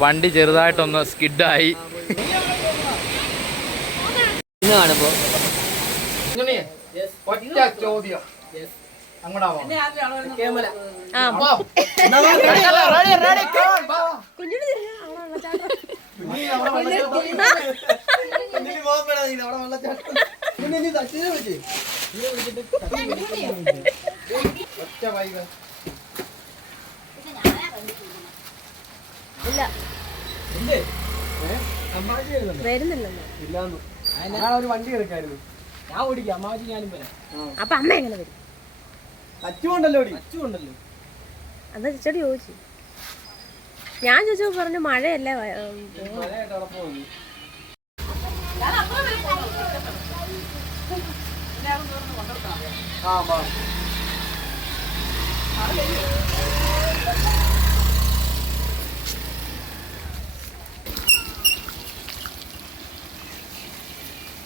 വണ്ടി ചെറുതായിട്ടൊന്ന് സ്കിഡായി. കാണുമ്പോ ചോദ്യം. അങ്ങോട്ടാവോ? ഞാൻ ഒരു വണ്ടി എടുക്കായിരുന്നു. ഞാൻ ഓടിക്കാം. അമ്മാവച്ചി ഞാനും വരാം. അപ്പൊ അമ്മ എങ്ങനെ വരും? അച്ചുകൊണ്ടല്ലോ അച്ചുണ്ടല്ലോ അതാ ചേച്ചോട് ചോദിച്ചു. ഞാൻ ചോദിച്ചപ്പോ പറഞ്ഞു മഴയല്ലേ ആ.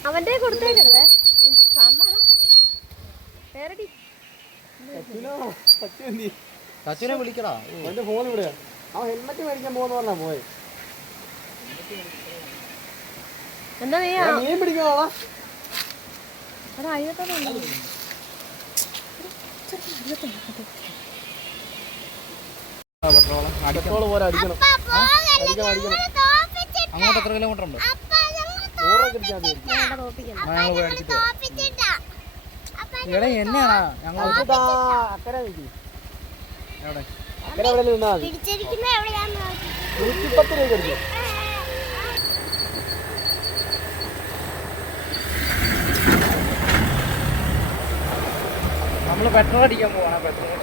അവന്റെ കൊടുത്തേക്കരുതേ അമ്മ വേറെടി. സച്ചുനെ വിളിക്കടാ. അവന്റെ ഫോൺ ഇവിടെ അവൻ ഹെൽമെറ്റ് മേടിക്കാൻ പോകുന്ന പറഞ്ഞാ പോയെ. എന്താ നീ മീൻ പിടിക്കാനാ അവിടെ പെട്രോൾ പോലെ അടിക്കണം അടിക്കണം. അടിക്കണം അങ്ങോട്ട് എത്ര കിലോമീറ്റർ ഉണ്ട്? എടാ എന്നെയാണാ ഞങ്ങൾ അക്കരെ എവിടെ? അക്കരെ നിന്നാ രൂപ എടുക്കും നമ്മൾ പെട്രോൾ അടിക്കാൻ പോവാണ് പെട്രോൾ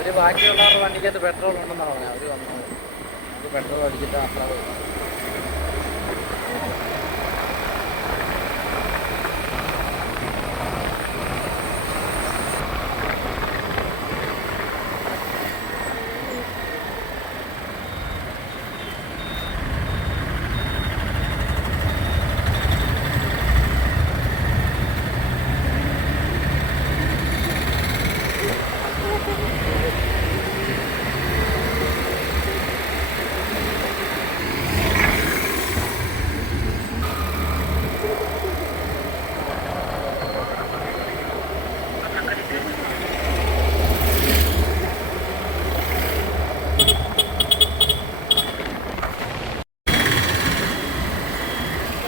അവർ ബാക്കിയുള്ളവരുടെ വണ്ടിക്കകത്ത് പെട്രോൾ ഉണ്ടെന്നാണ് പറഞ്ഞത് അവർ വന്നത് പെട്രോൾ അടിച്ചിട്ട് അത്ര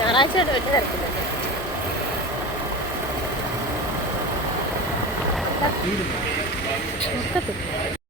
ഞായറാഴ്ച ആയിട്ട് വലിയ തിരക്കില്ല. മൊത്തത്തിൽ.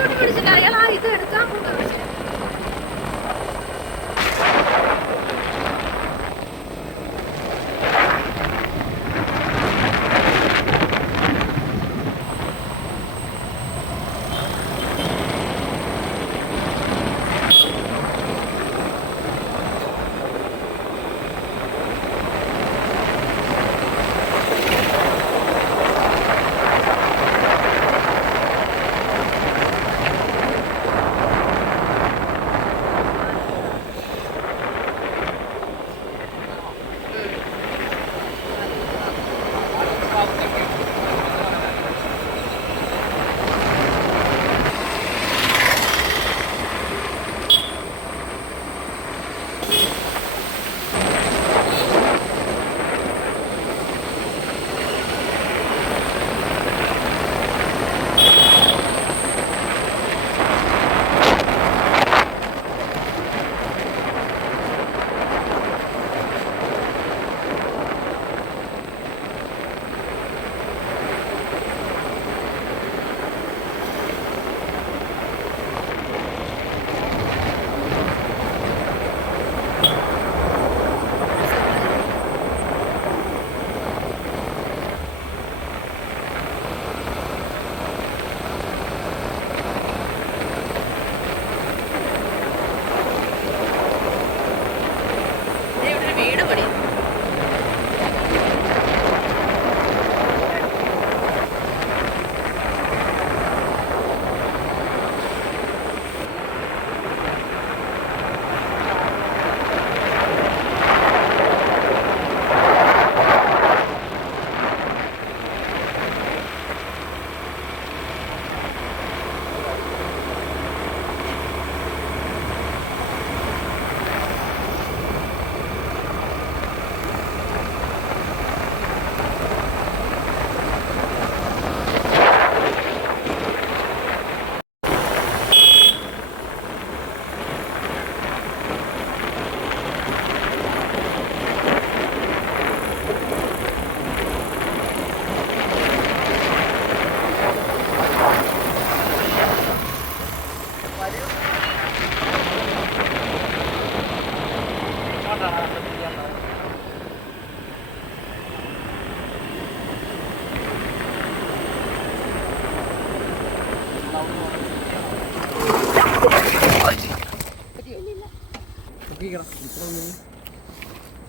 போட்டு பிடிச்ச கரையெல்லாம் இது எடுத்தா போட்டு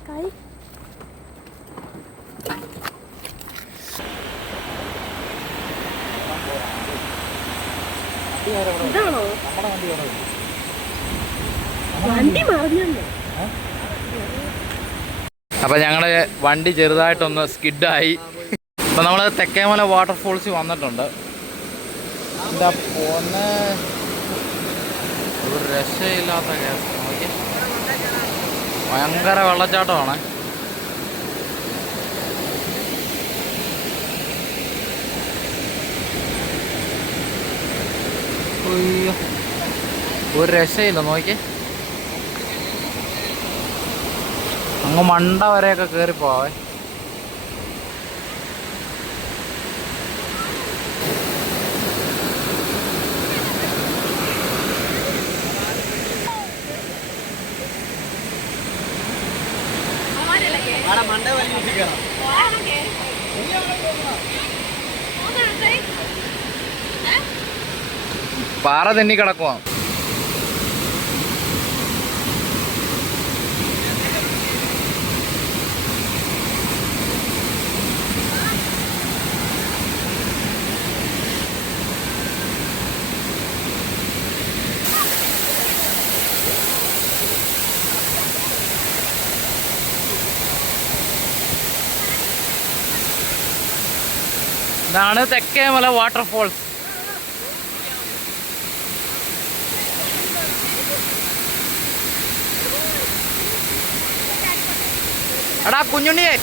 കൈ. ഇതാണോ വണ്ടി അപ്പോൾ ഞങ്ങളുടെ വണ്ടി ചെറുതായിട്ടൊന്ന് സ്കിഡായി. അപ്പൊ നമ്മൾ തെക്കേമല വാട്ടർഫോൾസിൽ വന്നിട്ടുണ്ട്. എന്താ പോന്ന്? ഒരു രക്ഷയില്ലാത്ത കേസ്. ഭയങ്കര വെള്ളച്ചാട്ടമാണ്. ഒരു രക്ഷയില്ല നോക്കി. അങ്ങ് മണ്ട വരെയൊക്കെ കയറി അവിടെ മണ്ട വലിയ കുട്ടിക്കണം? പാറ തെന്നി കിടക്കുവാ ഇതാണ് തെക്കേമല വാട്ടർഫോൾസ് എടാ കുഞ്ഞുണ്ണിയെ.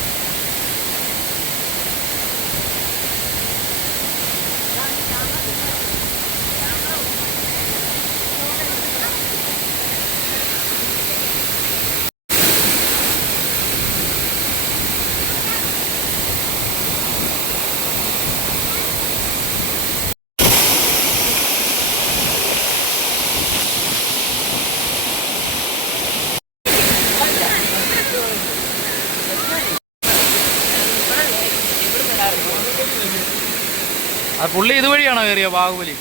പുള്ളി ഇതുവഴിയാണോ കയറിയ? ബാഹുബലി.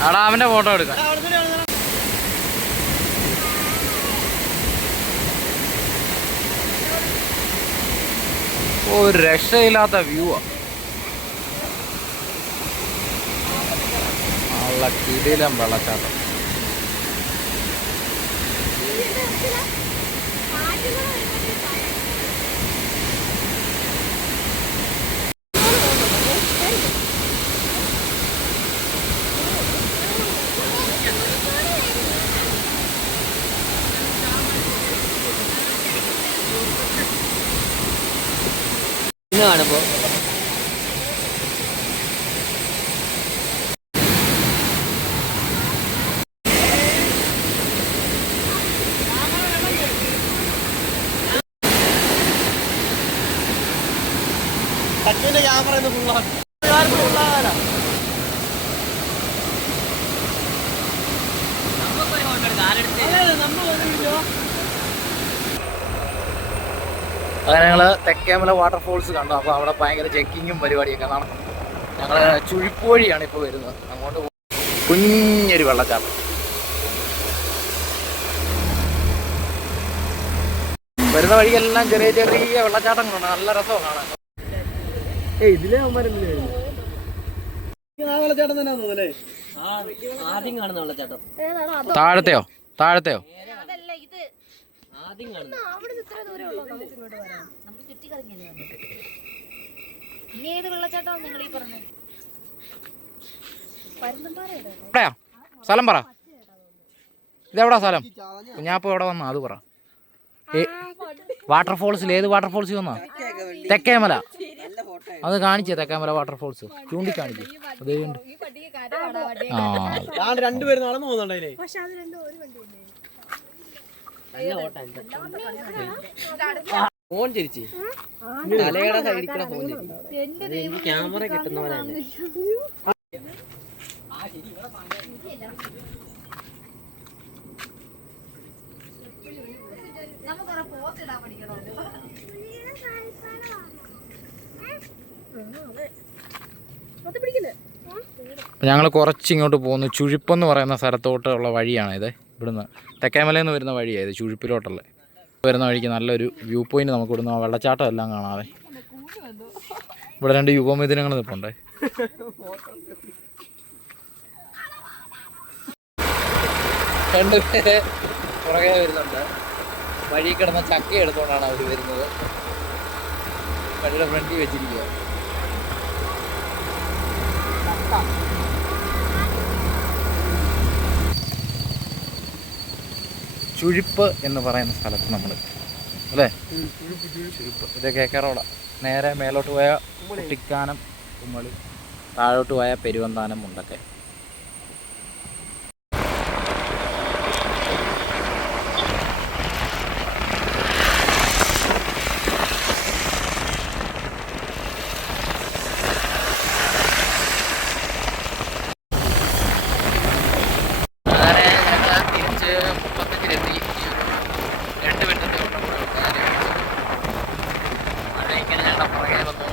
അവിടെ അവന്റെ ഫോട്ടോ എടുക്കാം. ഒരു രക്ഷയില്ലാത്ത വ്യൂ ആ. നല്ല കിടിലം വെള്ളച്ചാട്ടം. ഇന്ന് കാണുമ്പോ. സച്ചുവിന്റെ ക്യാമറ ഇന്ന് ഫുള്ളാണ് അങ്ങനെ ഞങ്ങൾ തെക്കേമല വാട്ടർഫോൾസ് കണ്ടു. അപ്പോൾ അവിടെ ഭയങ്കര ചെക്കിങ്ങും പരിപാടിയൊക്കെ നടക്കും ഞങ്ങൾ ചുഴിപ്പ് വഴിയാണ് ഇപ്പോൾ വരുന്നത്. അങ്ങോട്ട് കുഞ്ഞൊരു വെള്ളച്ചാട്ടം. വരുന്ന വഴിയെല്ലാം ചെറിയ ചെറിയ വെള്ളച്ചാട്ടങ്ങളുണ്ട്. നല്ല രസമാണ് കാണാൻ. ഇതിലേ വെള്ളച്ചാട്ടം തന്നെ തോന്നുന്നല്ലേ ആദ്യം കാണുന്ന വെള്ളച്ചാട്ടം. താഴത്തെയോ? താഴത്തെയോ? ആദ്യം കാണുന്ന അവിടെ ഇത്ര ദൂരേ ഉള്ളൂ? നമുക്ക് ഇങ്ങോട്ട് വരാൻ നമ്മൾ ചുറ്റിക്കറങ്ങിയല്ലേ വന്നത്. ഇനി ഏത് വെള്ളച്ചാട്ടമാണ് നിങ്ങൾ ഈ പറഞ്ഞത് എവിടെയാ? സ്ഥലം പറ. ഇതെവിടാ സ്ഥലം? കുഞ്ഞാപ്പോ എവിടെ വന്നാ അത് പറ. വാട്ടർഫോൾസിൽ ഏത് വാട്ടർഫോൾസിൽ വന്നാ? തെക്കേമല. അത് കാണിച്ചേ തെക്കേമല വാട്ടർഫോൾസ്. ചൂണ്ടിക്കാണിച്ചേ അതേ ഉണ്ട് ആ ഞാൻ രണ്ടുപേരും നടന്നു പോകുന്നുണ്ടല്ലേ പക്ഷെ അത് രണ്ടും ഒരു വണ്ടിയല്ലേ നല്ല ഓട്ടം ഫോൺ ചിരിച്ച്. തലയുടെ സൈഡിക്കണ ഫോൺ എനിക്ക് ക്യാമറ കിട്ടുന്ന പോലെ നമുക്കൊരു പോസ്റ്റ് ഇടാൻ പഠിക്കണമല്ലോ അത് പിടിക്കുന്നത് ഞങ്ങൾ കുറച്ച് ഇങ്ങോട്ട് പോകുന്നു. ചുഴിപ്പെന്ന് പറയുന്ന സ്ഥലത്തോട്ടുള്ള വഴിയാണ് ഇത് ഇവിടുന്ന് തെക്കേമലയിൽ വരുന്ന വഴിയായത് ചുഴിപ്പിലോട്ടുള്ള വരുന്ന വഴിക്ക് നല്ലൊരു വ്യൂ പോയിന്റ് നമുക്ക് ഇവിടുന്ന് വെള്ളച്ചാട്ടം എല്ലാം കാണാതെ ഇവിടെ രണ്ട് യുവമിഥുനങ്ങൾ നിൽപ്പുണ്ട് രണ്ടുപേരെ പുറകെ വരുന്നുണ്ട്. വഴി കിടന്ന ചക്ക എടുത്തുകൊണ്ടാണ് അവർ വരുന്നത്. വഴിയുടെ ഫ്രണ്ടിൽ വെച്ചിരിക്കുക ചുഴിപ്പ് എന്ന് പറയുന്ന സ്ഥലത്ത് നമ്മൾ അല്ലേ? ചുഴിപ്പ് ഇത് കേക്കാറോട നേരെ മേലോട്ട് പോയാൽ കുട്ടിക്കാനം കുമ്മളി താഴോട്ട് പോയാൽ പെരുവന്താനം മുണ്ടക്കെ അങ്ങനെ ഞങ്ങൾ തിരിച്ച് മുപ്പത്തഞ്ചിലെത്തി ഈ ഒരു രണ്ട് മിനിറ്റ് കൊണ്ട് മഴ ഇങ്ങനെ ഞങ്ങളുടെ പുറകെ വന്നു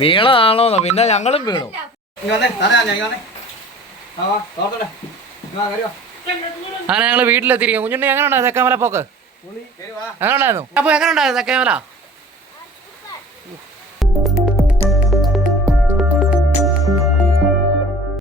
വീണതാണോന്നോ പിന്നെ ഞങ്ങളും വീണു. അങ്ങനെ ഞങ്ങൾ വീട്ടിലെത്തിയിരിക്കും കുഞ്ഞുണ്ണി എങ്ങനെ ഉണ്ടായിരുന്നു തെക്കേമല പോക്ക് എങ്ങനെ ഉണ്ടായിരുന്നു അപ്പൊ എങ്ങനെ ഉണ്ടായിരുന്നു തെക്കേമല?